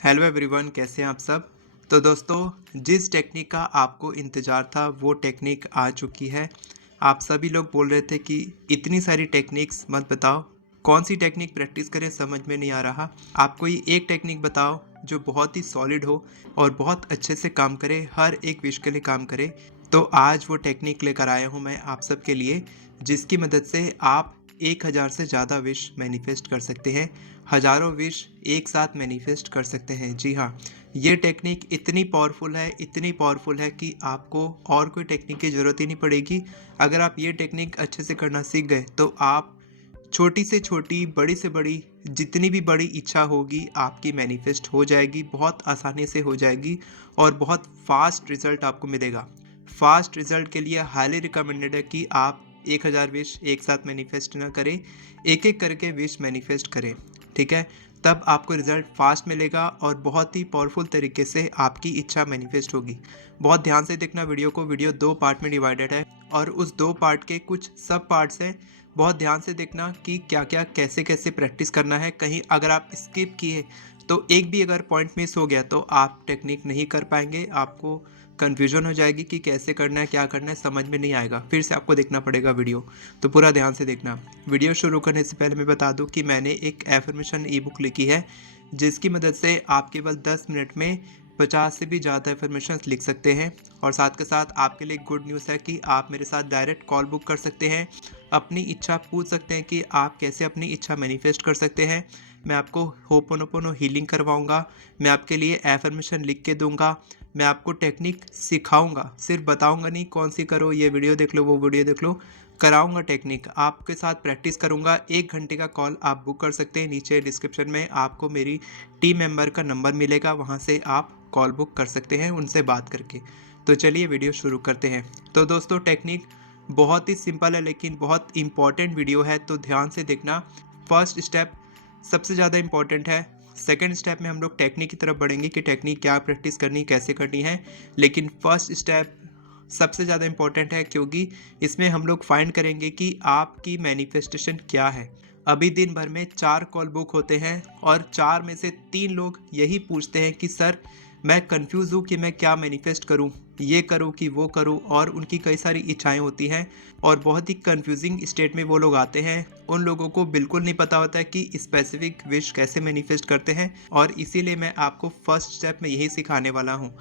Hello everyone, कैसे हैं आप सब। तो दोस्तों, जिस टेक्निक का आपको इंतज़ार था वो टेक्निक आ चुकी है। आप सभी लोग बोल रहे थे कि इतनी सारी टेक्निक्स मत बताओ, कौन सी टेक्निक प्रैक्टिस करें समझ में नहीं आ रहा। आप कोई एक टेक्निक बताओ जो बहुत ही सॉलिड हो और बहुत अच्छे से काम करे, हर एक विश के लिए काम करे। तो आज वो टेक्निक लेकर आया हूँ मैं आप सबके लिए, जिसकी मदद से आप 1000 से ज़्यादा विश मैनिफेस्ट कर सकते हैं। हज़ारों विश एक साथ मैनिफेस्ट कर सकते हैं। जी हाँ, ये टेक्निक इतनी पावरफुल है कि आपको और कोई टेक्निक की ज़रूरत ही नहीं पड़ेगी। अगर आप ये टेक्निक अच्छे से करना सीख गए तो आप छोटी से छोटी, बड़ी से बड़ी, जितनी भी बड़ी इच्छा होगी आपकी मैनिफेस्ट हो जाएगी, बहुत आसानी से हो जाएगी और बहुत फास्ट रिजल्ट आपको मिलेगा। फास्ट रिजल्ट के लिए हाईली रिकमेंडेड है कि आप 1000 विश एक साथ मैनिफेस्ट ना करें, एक एक करके विश मैनिफेस्ट करें। ठीक है, तब आपको रिजल्ट फास्ट मिलेगा और बहुत ही पावरफुल तरीके से आपकी इच्छा मैनिफेस्ट होगी। बहुत ध्यान से देखना वीडियो को। वीडियो 2 पार्ट में डिवाइडेड है और उस 2 पार्ट के कुछ सब पार्ट्स हैं। बहुत ध्यान से देखना कि क्या क्या कैसे कैसे प्रैक्टिस करना है। कहीं अगर आप स्किप किए तो एक भी अगर पॉइंट मिस हो गया तो आप टेक्निक नहीं कर पाएंगे। आपको कन्फ्यूजन हो जाएगी कि कैसे करना है, क्या करना है, समझ में नहीं आएगा। फिर से आपको देखना पड़ेगा वीडियो। तो पूरा ध्यान से देखना। वीडियो शुरू करने से पहले मैं बता दूं कि मैंने एक एफर्मेशन ई बुक लिखी है, जिसकी मदद से आप केवल 10 मिनट में 50 से भी ज़्यादा एफर्मेशंस लिख सकते हैं। और साथ के साथ आपके लिए गुड न्यूज़ है कि आप मेरे साथ डायरेक्ट कॉल बुक कर सकते हैं, अपनी इच्छा पूछ सकते हैं कि आप कैसे अपनी इच्छा मैनिफेस्ट कर सकते हैं। मैं आपको होपोनोपोनो हीलिंग करवाऊंगा, मैं आपके लिए एफर्मेशन लिख के दूंगा, मैं आपको टेक्निक सिखाऊंगा, सिर्फ बताऊंगा नहीं कौन सी करो, ये वीडियो देख लो, वो वीडियो देख लो, कराऊंगा टेक्निक, आपके साथ प्रैक्टिस करूंगा। 1 घंटे का कॉल आप बुक कर सकते हैं। नीचे डिस्क्रिप्शन में आपको मेरी टीम मेंबर का नंबर मिलेगा, वहां से आप कॉल बुक कर सकते हैं उनसे बात करके। तो चलिए वीडियो शुरू करते हैं। तो दोस्तों, टेक्निक बहुत ही सिंपल है लेकिन बहुत इंपॉर्टेंट वीडियो है, तो ध्यान से देखना। फर्स्ट स्टेप सबसे ज़्यादा इंपॉर्टेंट है। सेकंड स्टेप में हम लोग टेक्निक की तरफ बढ़ेंगे कि टेक्निक क्या प्रैक्टिस करनी, कैसे करनी है। लेकिन फर्स्ट स्टेप सबसे ज़्यादा इंपॉर्टेंट है, क्योंकि इसमें हम लोग फाइंड करेंगे कि आपकी मैनिफेस्टेशन क्या है। अभी दिन भर में 4 कॉल बुक होते हैं और 4 में से 3 लोग यही पूछते हैं कि सर, मैं कंफ्यूज हूँ कि मैं क्या मैनिफेस्ट करूँ, ये करूँ कि वो करूँ। और उनकी कई सारी इच्छाएं होती हैं और बहुत ही कंफ्यूजिंग स्टेट में वो लोग आते हैं। उन लोगों को बिल्कुल नहीं पता होता है कि स्पेसिफिक विश कैसे मैनिफेस्ट करते हैं, और इसीलिए मैं आपको फर्स्ट स्टेप में यही सिखाने वाला हूँ।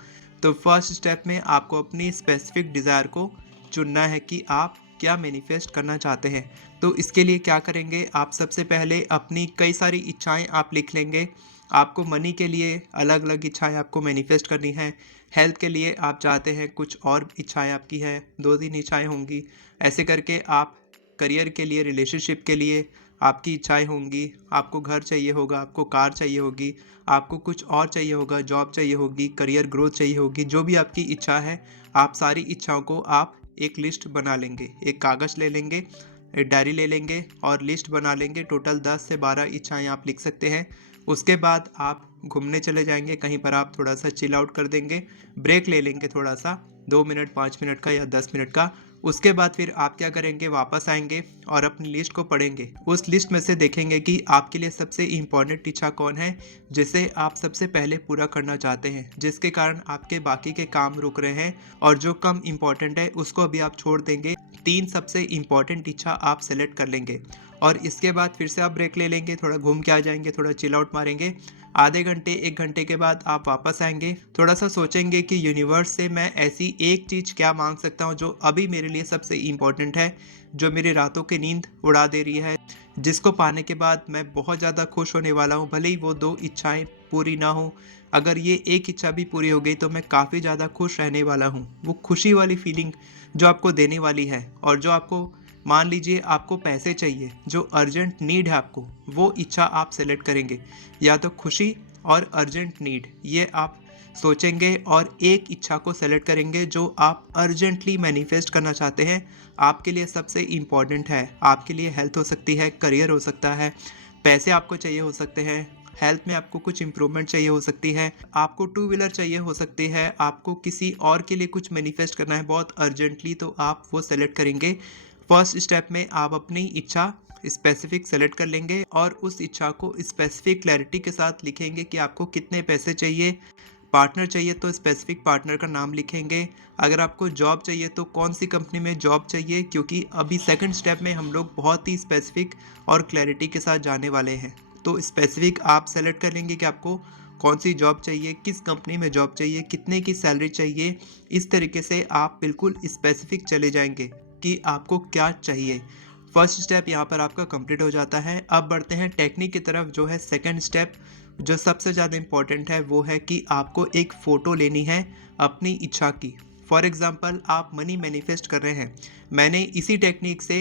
तो फर्स्ट स्टेप में आपको अपनी स्पेसिफिक डिज़ायर को चुनना है कि आप क्या मैनिफेस्ट करना चाहते हैं। तो इसके लिए क्या करेंगे, आप सबसे पहले अपनी कई सारी इच्छाएं आप लिख लेंगे। आपको मनी के लिए अलग अलग इच्छाएं आपको मैनिफेस्ट करनी है। हेल्थ के लिए आप चाहते हैं कुछ और इच्छाएं आपकी है, 2-3 इच्छाएं होंगी। ऐसे करके आप करियर के लिए, रिलेशनशिप के लिए आपकी इच्छाएं होंगी। आपको घर चाहिए होगा, आपको कार चाहिए होगी, आपको कुछ और चाहिए होगा, जॉब चाहिए होगी, करियर ग्रोथ चाहिए होगी। जो भी आपकी इच्छा है, आप सारी इच्छाओं को आप एक लिस्ट बना लेंगे। एक कागज़ ले लेंगे, एक डायरी ले लेंगे और लिस्ट बना लेंगे। टोटल 10 से 12 इच्छाएं आप लिख सकते हैं। उसके बाद आप घूमने चले जाएंगे, कहीं पर आप थोड़ा सा चिल आउट कर देंगे, ब्रेक ले लेंगे थोड़ा सा, 2 मिनट, 5 मिनट का या 10 मिनट का। उसके बाद फिर आप क्या करेंगे, वापस आएंगे और अपनी लिस्ट को पढ़ेंगे। उस लिस्ट में से देखेंगे कि आपके लिए सबसे इम्पॉर्टेंट इच्छा कौन है, जिसे आप सबसे पहले पूरा करना चाहते हैं, जिसके कारण आपके बाकी के काम रुक रहे हैं, और जो कम इम्पॉर्टेंट है उसको अभी आप छोड़ देंगे। 3 सबसे इम्पॉर्टेंट इच्छा आप सेलेक्ट कर लेंगे और इसके बाद फिर से आप ब्रेक ले लेंगे, थोड़ा घूम के आ जाएंगे, थोड़ा चिल आउट मारेंगे। आधे घंटे, 1 घंटे के बाद आप वापस आएंगे, थोड़ा सा सोचेंगे कि यूनिवर्स से मैं ऐसी एक चीज़ क्या मांग सकता हूँ जो अभी मेरे लिए सबसे इम्पोर्टेंट है, जो मेरी रातों की नींद उड़ा दे रही है, जिसको पाने के बाद मैं बहुत ज़्यादा खुश होने वाला हूँ, भले ही वो 2 इच्छाएं पूरी ना हो। अगर ये एक इच्छा भी पूरी हो गई तो मैं काफ़ी ज़्यादा खुश रहने वाला हूँ। वो खुशी वाली फीलिंग जो आपको देने वाली है। और जो आपको, मान लीजिए आपको पैसे चाहिए, जो अर्जेंट नीड है आपको, वो इच्छा आप सेलेक्ट करेंगे। या तो खुशी और अर्जेंट नीड, ये आप सोचेंगे और एक इच्छा को सेलेक्ट करेंगे जो आप अर्जेंटली मैनिफेस्ट करना चाहते हैं। आपके लिए सबसे इम्पॉर्टेंट है। आपके लिए हेल्थ हो सकती है, करियर हो सकता है, पैसे आपको चाहिए हो सकते हैं, हेल्थ में आपको कुछ इंप्रूवमेंट चाहिए हो सकती है, आपको 2 व्हीलर चाहिए हो सकती है, आपको किसी और के लिए कुछ मैनिफेस्ट करना है बहुत अर्जेंटली, तो आप वो सेलेक्ट करेंगे। फर्स्ट स्टेप में आप अपनी इच्छा स्पेसिफिक सेलेक्ट कर लेंगे और उस इच्छा को स्पेसिफिक क्लैरिटी के साथ लिखेंगे कि आपको कितने पैसे चाहिए। पार्टनर चाहिए तो स्पेसिफिक पार्टनर का नाम लिखेंगे। अगर आपको जॉब चाहिए तो कौन सी कंपनी में जॉब चाहिए, क्योंकि अभी सेकंड स्टेप में हम लोग बहुत ही स्पेसिफिक और क्लैरिटी के साथ जाने वाले हैं। तो स्पेसिफिक आप सेलेक्ट कर लेंगे कि आपको कौन सी जॉब चाहिए, किस कंपनी में जॉब चाहिए, कितने की सैलरी चाहिए। इस तरीके से आप बिल्कुल स्पेसिफिक चले जाएंगे कि आपको क्या चाहिए। फर्स्ट स्टेप यहाँ पर आपका कंप्लीट हो जाता है। अब बढ़ते हैं टेक्निक की तरफ, जो है सेकंड स्टेप, जो सबसे ज़्यादा इम्पॉर्टेंट है। वो है कि आपको एक फ़ोटो लेनी है अपनी इच्छा की। फॉर एग्ज़ाम्पल आप मनी मैनिफेस्ट कर रहे हैं। मैंने इसी टेक्निक से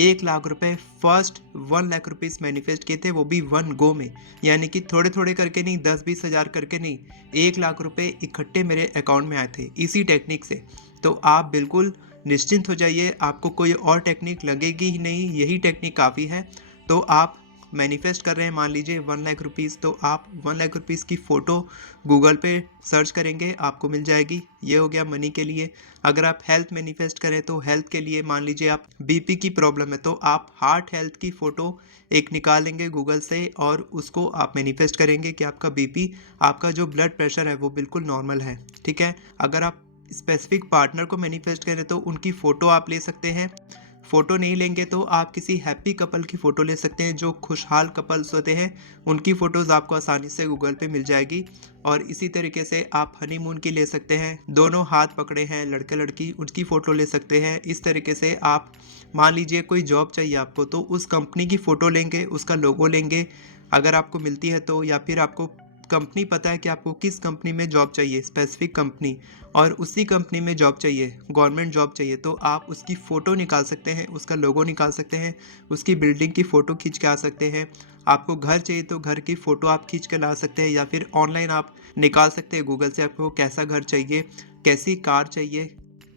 1 लाख रुपए फर्स्ट 1 लाख रुपीज़ मैनिफेस्ट किए थे, वो भी वन गो में, यानी कि थोड़े थोड़े करके नहीं, 10-20 हज़ार करके नहीं, 1 लाख रुपए इकट्ठे मेरे अकाउंट में आए थे इसी टेक्निक से। तो आप बिल्कुल निश्चिंत हो जाइए, आपको कोई और टेक्निक लगेगी ही नहीं, यही टेक्निक काफ़ी है। तो आप मैनिफेस्ट कर रहे हैं, मान लीजिए 1 लाख रुपीज़, तो आप 1 लाख रुपीज़ की फ़ोटो गूगल पे सर्च करेंगे, आपको मिल जाएगी। ये हो गया मनी के लिए। अगर आप हेल्थ मैनिफेस्ट करें तो हेल्थ के लिए, मान लीजिए आप बीपी की प्रॉब्लम है, तो आप हार्ट हेल्थ की फ़ोटो एक निकालेंगे गूगल से और उसको आप मैनिफेस्ट करेंगे कि आपका बीपी, आपका जो ब्लड प्रेशर है वो बिल्कुल नॉर्मल है। ठीक है। अगर आप स्पेसिफिक पार्टनर को मैनिफेस्ट करें तो उनकी फ़ोटो आप ले सकते हैं। फ़ोटो नहीं लेंगे तो आप किसी हैप्पी कपल की फ़ोटो ले सकते हैं, जो खुशहाल कपल्स होते हैं उनकी फ़ोटोज़ आपको आसानी से गूगल पे मिल जाएगी। और इसी तरीके से आप हनीमून की ले सकते हैं, दोनों हाथ पकड़े हैं लड़के लड़की, उसकी फ़ोटो ले सकते हैं। इस तरीके से आप, मान लीजिए कोई जॉब चाहिए आपको, तो उस कंपनी की फ़ोटो लेंगे, उसका लोगो लेंगे अगर आपको मिलती है तो, या फिर आपको कंपनी पता है कि आपको किस कंपनी में जॉब चाहिए, स्पेसिफिक कंपनी, और उसी कंपनी में जॉब चाहिए, गवर्नमेंट जॉब चाहिए, तो आप उसकी फ़ोटो निकाल सकते हैं, उसका लोगो निकाल सकते हैं, उसकी बिल्डिंग की फ़ोटो खींच के आ सकते हैं। आपको घर चाहिए तो घर की फ़ोटो आप खींच के ला सकते हैं, या फिर ऑनलाइन आप निकाल सकते हैं गूगल से, आपको कैसा घर चाहिए, कैसी कार चाहिए,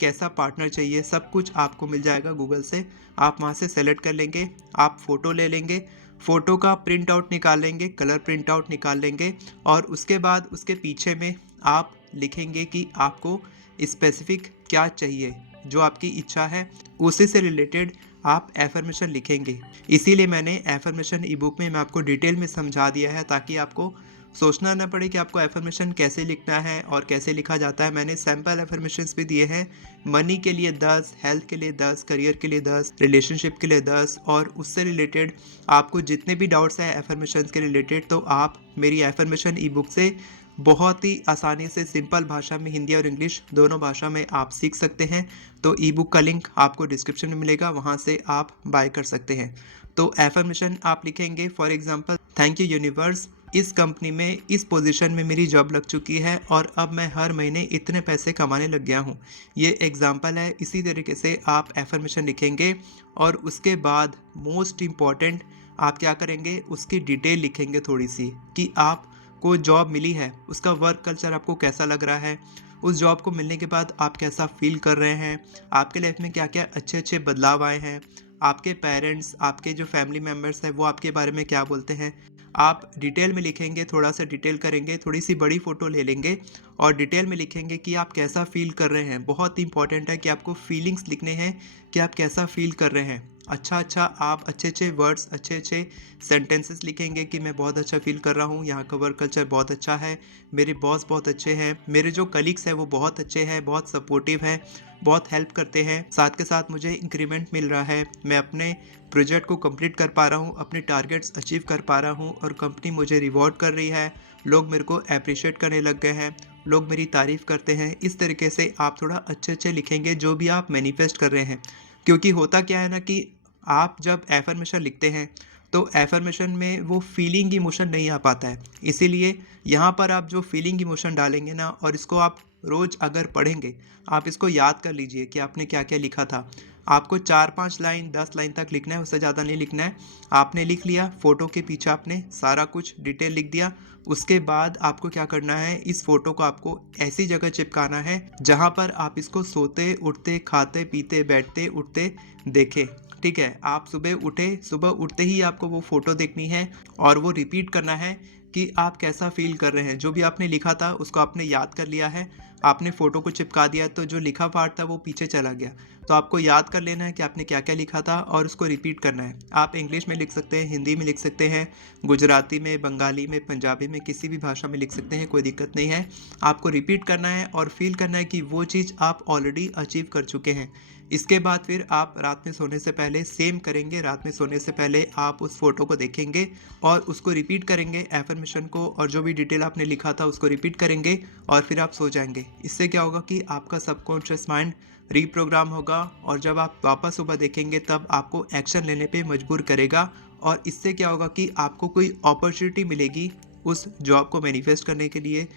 कैसा पार्टनर चाहिए, सब कुछ आपको मिल जाएगा गूगल से। आप वहाँ से सेलेक्ट कर लेंगे, आप फ़ोटो ले लेंगे, फ़ोटो का प्रिंट आउट निकाल लेंगे, कलर प्रिंट आउट निकाल लेंगे, और उसके बाद उसके पीछे में आप लिखेंगे कि आपको स्पेसिफिक क्या चाहिए, जो आपकी इच्छा है उसी से रिलेटेड आप एफर्मेशन लिखेंगे। इसीलिए मैंने एफर्मेशन ई बुक में मैं आपको डिटेल में समझा दिया है, ताकि आपको सोचना ना पड़े कि आपको एफर्मेशन कैसे लिखना है और कैसे लिखा जाता है। मैंने सैम्पल एफर्मेशंस भी दिए हैं, मनी के लिए 10, हेल्थ के लिए 10, करियर के लिए 10, रिलेशनशिप के लिए 10, और उससे रिलेटेड आपको जितने भी डाउट्स हैं एफर्मेशंस के रिलेटेड, तो आप मेरी एफर्मेशन ई बुक से बहुत ही आसानी से सिंपल भाषा में, हिंदी और इंग्लिश दोनों भाषा में आप सीख सकते हैं। तो ई बुक का लिंक आपको डिस्क्रिप्शन में मिलेगा, वहाँ से आप बाय कर सकते हैं। तो एफर्मेशन आप लिखेंगे, for example, thank you universe, इस कंपनी में इस पोजीशन में मेरी जॉब लग चुकी है और अब मैं हर महीने इतने पैसे कमाने लग गया हूँ। ये एग्जांपल है। इसी तरीके से आप एफर्मेशन लिखेंगे, और उसके बाद मोस्ट इम्पॉर्टेंट आप क्या करेंगे, उसकी डिटेल लिखेंगे थोड़ी सी, कि आपको जॉब मिली है, उसका वर्क कल्चर आपको कैसा लग रहा है, उस जॉब को मिलने के बाद आप कैसा फील कर रहे हैं, आपके लाइफ में क्या क्या अच्छे अच्छे बदलाव आए हैं, आपके पेरेंट्स, आपके जो फैमिली मेम्बर्स हैं वो आपके बारे में क्या बोलते हैं। आप डिटेल में लिखेंगे, थोड़ा सा डिटेल करेंगे, थोड़ी सी बड़ी फ़ोटो ले लेंगे और डिटेल में लिखेंगे कि आप कैसा फ़ील कर रहे हैं। बहुत इंपॉर्टेंट है कि आपको फीलिंग्स लिखने हैं कि आप कैसा फ़ील कर रहे हैं। अच्छा आप अच्छे अच्छे वर्ड्स, अच्छे अच्छे सेंटेंसेस लिखेंगे कि मैं बहुत अच्छा फील कर रहा हूँ, यहाँ का वर्क कल्चर बहुत अच्छा है, मेरे बॉस बहुत अच्छे हैं, मेरे जो कलीग्स हैं वो बहुत अच्छे हैं, बहुत सपोर्टिव हैं, बहुत हेल्प करते हैं, साथ के साथ मुझे इंक्रीमेंट मिल रहा है, मैं अपने प्रोजेक्ट को कंप्लीट कर पा रहा हूँ, अपने टारगेट्स अचीव कर पा रहा हूँ, और कंपनी मुझे रिवॉर्ड कर रही है, लोग मेरे को अप्रिशिएट करने लग गए हैं, लोग मेरी तारीफ़ करते हैं। इस तरीके से आप थोड़ा अच्छे अच्छे लिखेंगे जो भी आप मैनिफेस्ट कर रहे हैं। क्योंकि होता क्या है ना, कि आप जब एफर्मेशन लिखते हैं तो एफर्मेशन में वो फीलिंग इमोशन नहीं आ पाता है। इसीलिए यहाँ पर आप जो फीलिंग इमोशन डालेंगे ना, और इसको आप रोज़ अगर पढ़ेंगे, आप इसको याद कर लीजिए कि आपने क्या क्या लिखा था। आपको 4-5 लाइन, 10 लाइन तक लिखना है, उससे ज़्यादा नहीं लिखना है। आपने लिख लिया, फ़ोटो के पीछे आपने सारा कुछ डिटेल लिख दिया। उसके बाद आपको क्या करना है, इस फ़ोटो को आपको ऐसी जगह चिपकाना है जहाँ पर आप इसको सोते उठते, खाते पीते, बैठते उठते देखें। ठीक है। आप सुबह उठे, सुबह उठते ही आपको वो फ़ोटो देखनी है और वो रिपीट करना है कि आप कैसा फ़ील कर रहे हैं। जो भी आपने लिखा था उसको आपने याद कर लिया है, आपने फ़ोटो को चिपका दिया तो जो लिखा पार्ट था वो पीछे चला गया। तो आपको याद कर लेना है कि आपने क्या-क्या लिखा था और उसको रिपीट करना है। आप इंग्लिश में लिख सकते हैं, हिंदी में लिख सकते हैं, गुजराती में, बंगाली में, पंजाबी में, किसी भी भाषा में लिख सकते हैं, कोई दिक्कत नहीं है। आपको रिपीट करना है और फ़ील करना है कि वो चीज़ आप ऑलरेडी अचीव कर चुके हैं। इसके बाद फिर आप रात में सोने से पहले सेम करेंगे। रात में सोने से पहले आप उस फ़ोटो को देखेंगे और उसको रिपीट करेंगे, एफर्मेशन को, और जो भी डिटेल आपने लिखा था उसको रिपीट करेंगे और फिर आप सो जाएंगे। इससे क्या होगा कि आपका सबकॉन्शियस माइंड रीप्रोग्राम होगा और जब आप वापस सुबह देखेंगे तब आपको एक्शन लेने पे मजबूर करेगा। और इससे क्या होगा कि आपको कोई अपॉर्चुनिटी मिलेगी उस जॉब को मैनिफेस्ट करने के लिए,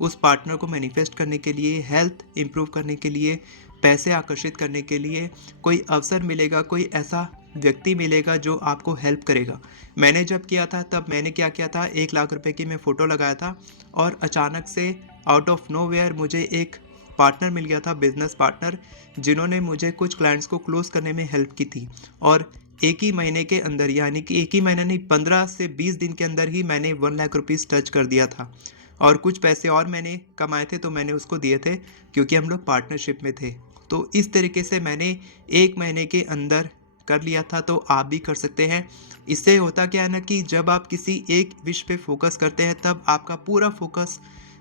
उस पार्टनर को मैनिफेस्ट करने के लिए, हेल्थ इम्प्रूव करने के लिए, पैसे आकर्षित करने के लिए। कोई अवसर मिलेगा, कोई ऐसा व्यक्ति मिलेगा जो आपको हेल्प करेगा। मैंने जब किया था तब मैंने क्या किया था, 1 लाख रुपए की मैं फ़ोटो लगाया था और अचानक से आउट ऑफ नोवेयर मुझे एक पार्टनर मिल गया था, बिजनेस पार्टनर, जिन्होंने मुझे कुछ क्लाइंट्स को क्लोज करने में हेल्प की थी। और एक ही महीने के अंदर, यानी कि एक ही महीना नहीं, 15 से 20 दिन के अंदर ही मैंने 1 लाख रुपीज़ टच कर दिया था। और कुछ पैसे और मैंने कमाए थे तो मैंने उसको दिए थे, क्योंकि हम लोग पार्टनरशिप में थे। तो इस तरीके से मैंने 1 महीने के अंदर कर लिया था, तो आप भी कर सकते हैं। इससे होता क्या है ना कि जब आप किसी एक विश पे फोकस करते हैं तब आपका पूरा फोकस,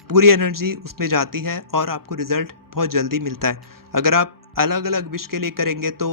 पूरी एनर्जी उसमें जाती है और आपको रिज़ल्ट बहुत जल्दी मिलता है। अगर आप अलग-अलग विश के लिए करेंगे तो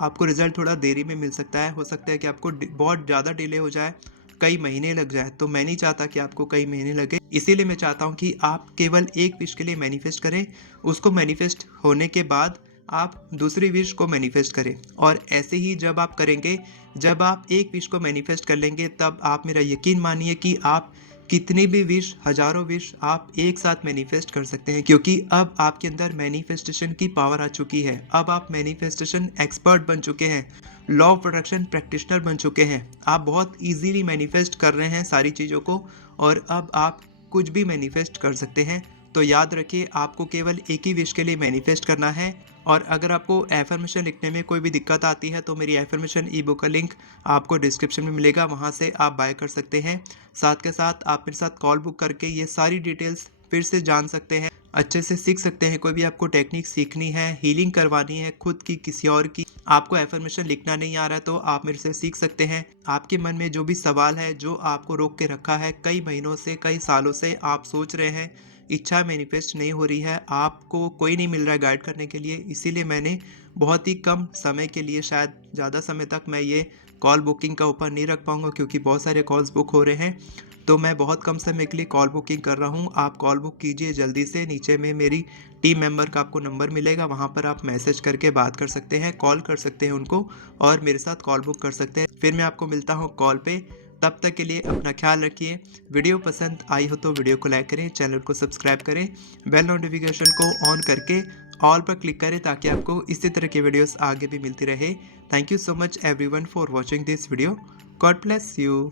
आपको रिज़ल्ट थोड़ा देरी में मिल सकता है। हो सकता है कि आपको बहुत ज़्यादा डिले हो जाए, कई महीने लग जाए। तो मैं नहीं चाहता कि आपको कई महीने लगे। इसीलिए मैं चाहता हूँ कि आप केवल एक विश के लिए मैनिफेस्ट करें, उसको मैनिफेस्ट होने के बाद आप दूसरी विश को मैनिफेस्ट करें। और ऐसे ही जब आप करेंगे, जब आप एक विश को मैनिफेस्ट कर लेंगे, तब आप मेरा यकीन मानिए कि आप कितनी भी विश, हज़ारों विश आप एक साथ मैनिफेस्ट कर सकते हैं, क्योंकि अब आपके अंदर मैनिफेस्टेशन की पावर आ चुकी है। अब आप मैनिफेस्टेशन एक्सपर्ट बन चुके हैं, लॉ ऑफ अट्रैक्शन प्रैक्टिशनर बन चुके हैं। आप बहुत ईज़िली मैनिफेस्ट कर रहे हैं सारी चीज़ों को, और अब आप कुछ भी मैनिफेस्ट कर सकते हैं। तो याद रखिए, आपको केवल एक ही विश के लिए मैनिफेस्ट करना है। और अगर आपको एफर्मेशन लिखने में कोई भी दिक्कत आती है तो मेरी एफर्मेशन ई बुक का लिंक आपको डिस्क्रिप्शन में मिलेगा, वहाँ से आप बाय कर सकते हैं। साथ के साथ आप मेरे साथ कॉल बुक करके ये सारी डिटेल्स फिर से जान सकते हैं, अच्छे से सीख सकते हैं। कोई भी आपको टेक्निक सीखनी है, हीलिंग करवानी है खुद की, किसी और की, आपको एफर्मेशन लिखना नहीं आ रहा है, तो आप मेरे से सीख सकते हैं। आपके मन में जो भी सवाल है, जो आपको रोक के रखा है कई महीनों से, कई सालों से, आप सोच रहे हैं, इच्छा मैनिफेस्ट नहीं हो रही है, आपको कोई नहीं मिल रहा है गाइड करने के लिए, इसीलिए मैंने बहुत ही कम समय के लिए, शायद ज़्यादा समय तक मैं ये कॉल बुकिंग का ऊपर नहीं रख पाऊँगा, क्योंकि बहुत सारे कॉल्स बुक हो रहे हैं। तो मैं बहुत कम समय के लिए कॉल बुकिंग कर रहा हूँ। आप कॉल बुक कीजिए जल्दी से। नीचे में मेरी टीम मेंबर का आपको नंबर मिलेगा, वहाँ पर आप मैसेज करके बात कर सकते हैं, कॉल कर सकते हैं उनको और मेरे साथ कॉल बुक कर सकते हैं। फिर मैं आपको मिलता हूँ कॉल पे। तब तक के लिए अपना ख्याल रखिए। वीडियो पसंद आई हो तो वीडियो को लाइक करें, चैनल को सब्सक्राइब करें, बेल नोटिफिकेशन को ऑन करके ऑल पर क्लिक करें, ताकि आपको इसी तरह की वीडियोस आगे भी मिलती रहे। Thank you so much everyone for watching this video. God bless you.